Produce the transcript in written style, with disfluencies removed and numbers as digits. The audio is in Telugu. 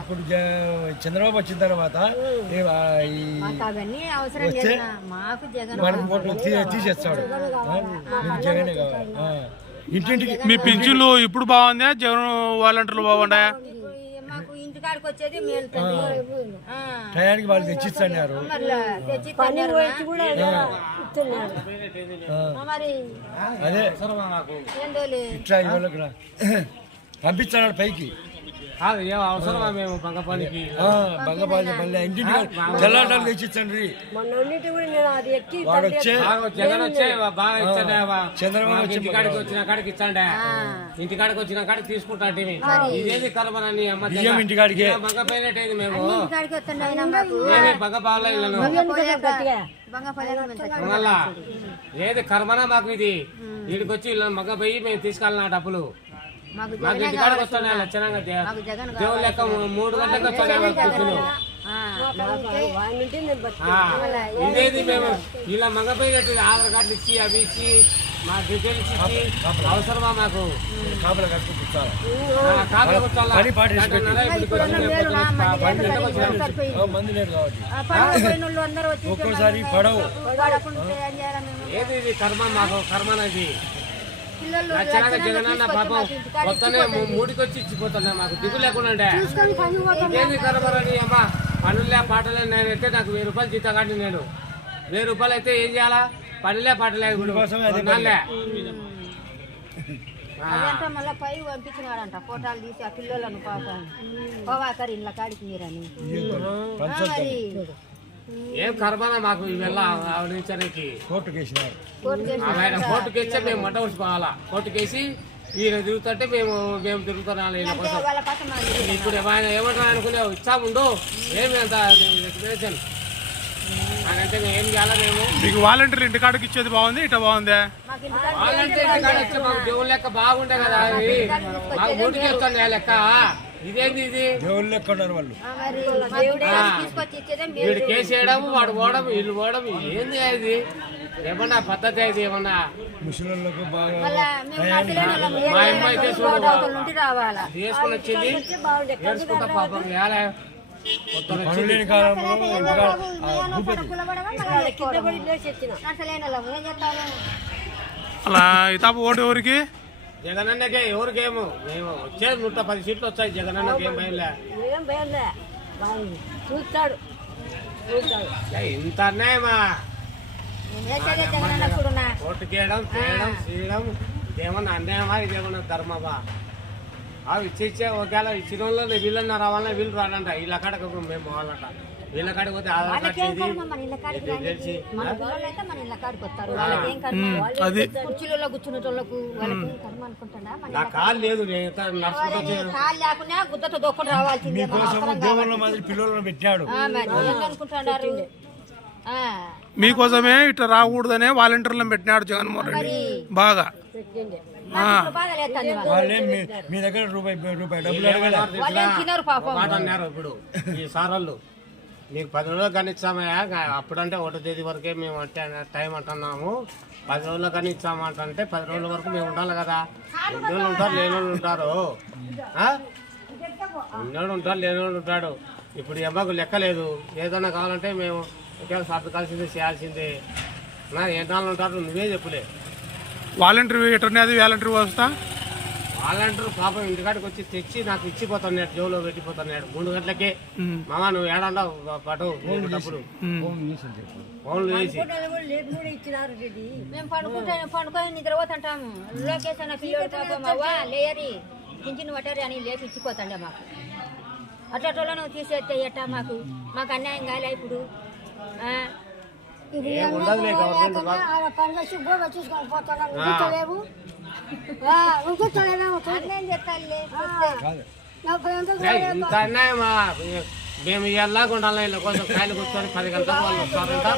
ఇప్పుడు చంద్రబాబు వచ్చిన తర్వాత మనకు ఓట్లు తీసేస్తాడు. జగనే కావాలి. ఇంటింటికి మీ పింఛన్లు ఇప్పుడు బాగుందా? జగన్ వాలంటీర్లు బాగుండా? టయానికి వాళ్ళు తెచ్చిస్తున్నారు. అదే ఇట్లా ఇవాళ పంపిస్తున్నాడు పైకి. అవసరమా మేము బంగపాలికి మళ్ళీ ఇంటింటి తెల్లాటాలు తెచ్చిచ్చండి. వాడు వచ్చే జగన్ వచ్చే బాగా ఇచ్చండి. చంద్రబాబు ఇంటికాడికి వచ్చిన కాడికి ఇచ్చండి. ఇంటికాడికి వచ్చిన కాడికి తీసుకుంటాంటి. ఇదేది కలమనని బియ్యం ఇంటికాడికి బంగపోయినట్టేది మేము బంగపాల మళ్ళా ఏది కర్మనా మాకు ఇది. వీడికి వచ్చి మగ్గపోయి మేము తీసుకెళ్ళిన డబ్బులు మాకు ఇంటికాడికి వస్తున్నాయి. లక్షణంగా దేవుడు లెక్క 3 గంటలకు వస్తున్నాయి. ఇదేది మేము ఇలా మగపోయి ఆధార్ కార్డు ఇచ్చి అవి ఇచ్చి మా డీటెయిల్స్ ఇచ్చి అవసరమా మాకు? ఒక్కోసారి పడవు. ఏది ఇది కర్మ మాకు కర్మనది. జగనన్న పాపం మొత్తనే 3కి వచ్చి ఇచ్చిపోతున్నా. మాకు దిగు లేకుండా ఏది కరబరని అమ్మా పనులే పాటలే. నేనైతే నాకు 1000 రూపాయలు జీతం కాండి. నేను 1000 రూపాయలు అయితే ఏం చేయాలా? పనులే పాటలే మళ్ళీ పై పంపించినాడంట ఫోటోలు తీసి ఆ పిల్లలను పాపం పోవాకరి ఇళ్ళ కాడికి మీరని. ఏం కర్మనా మాకు ఇవెల్ల ఆవిడించడానికి. కోర్టుకేసినారు. కోర్టుకేస్తే మేము మట పోవాలా. కోర్టుకేసి వీళ్ళు తిరుగుతుంటే మేము తిరుగుతున్నాం. ఇప్పుడు ఆయన ఏమంటారు అనుకునే ఇచ్చాముండు ఏమి అంత ఎక్స్ప్రెషన్ అంటే మేము ఏం చేయాలా? మేము మీకు వాలంటీర్ ఇంటికాడికి ఇచ్చేది బాగుంది, ఇట్లా బాగుందా? వాలంటీర్ ఇంటికాడ ఇచ్చే మాకు దేవుని లెక్క బాగుండే కదా. అవి మాకు 3కి వస్తుంది లెక్క. ఇదేంది ఇది? దేవుళ్ళు లెక్క ఉన్నారు వాళ్ళు. వీడు కేసు వేయడం, వాడు పోవడం, వీళ్ళు పోవడం. ఏంది ఇది? ఏమన్నా పద్ధతి అయితే ఏమన్నా ముసలిళ్ళకు బాగా మా అమ్మ అయితే తీసుకుని వచ్చింది వేసుకుంటా పాపం. అలా ఇతాపు ఓటు ఎవరికి? జగనన్నకే. ఎవరికేమో మేము వచ్చేది 110 సీట్లు వచ్చాయి. జగనన్నకి ఏం భయంలే. ఇంత అన్యాయమా? ఓటుకేయడం చేయడం ఏమన్నా అన్యాయమా? ఇదేమన్నా ధర్మమా? అవి ఇచ్చే ఒకవేళ ఇచ్చిన వాళ్ళు వీళ్ళన్నా రావాలన్నా వీళ్ళు రాడంట. వీళ్ళ కాడకు మేము పోవాలంట. వీళ్ళ కాడికి పోతే ఆధార్ కార్డు తెలిసి నా కాలు లేదు. మీకోసం దేవుళ్ళ మాదిరి పిల్లలను పెట్టాడు. మీకోసమే ఇట్లా రాకూడదనే వాలంటీర్లను పెట్టినాడు జగన్మోహన్ రెడ్డి. బాగా వాళ్ళే మీ దగ్గర రూపాయి డబ్బులు మాట అన్నారు. ఇప్పుడు ఈ సారోళ్ళు నీకు 10 రోజులు కానీ ఇచ్చామయ్యా. అప్పుడంటే 1వ తేదీ వరకే మేము అంటే టైం అంటున్నాము. 10 రోజులు కానీ ఇచ్చామంటే 10 రోజుల వరకు మేము ఉండాలి కదా. ఉన్నోళ్ళు ఉంటారు, లేనోళ్ళు ఉంటారు. ఉన్నోడు ఉంటారు, లేనోళ్ళు ఉంటాడు. ఇప్పుడు ఎమ్మకు లెక్కలేదు. ఏదన్నా కావాలంటే మేము ఒకవేళ సర్దుకాల్సిందే చేయాల్సిందే. ఏంటాళ్ళు ఉంటారు నువ్వే చెప్పులే. వాలంటీర్ ఎటర్నేది వాలంటీర్ వస్తా వాలంటీర్ పాపం ఇంటికాడికి వచ్చి తెచ్చి నాకు ఇచ్చిపోతున్నాడు. జోలో పెట్టిపోతున్నాడు 3 గంటలకే. మామ నువ్వు ఏడాడో పాటు డబ్బులు ఫోన్లు వేసి మేము పండుకొని నిద్రపోతుంటాము. లోకేష్ అన్న పిల్లలు పాపం అవ్వా లేయరి పింఛన్ పట్టారు అని లేపి ఇచ్చిపోతాండే మాకు. అట్లా నువ్వు తీసేస్తే ఎట్టా? మాకు అన్యాయం కాలే. ఇప్పుడు ఇంత అన్యాయమా? మేము ఎలాగా ఉండాలి? వీళ్ళ కోసం కాయలు కూర్చొని 10 గంటలకు వాళ్ళు వస్తారంట.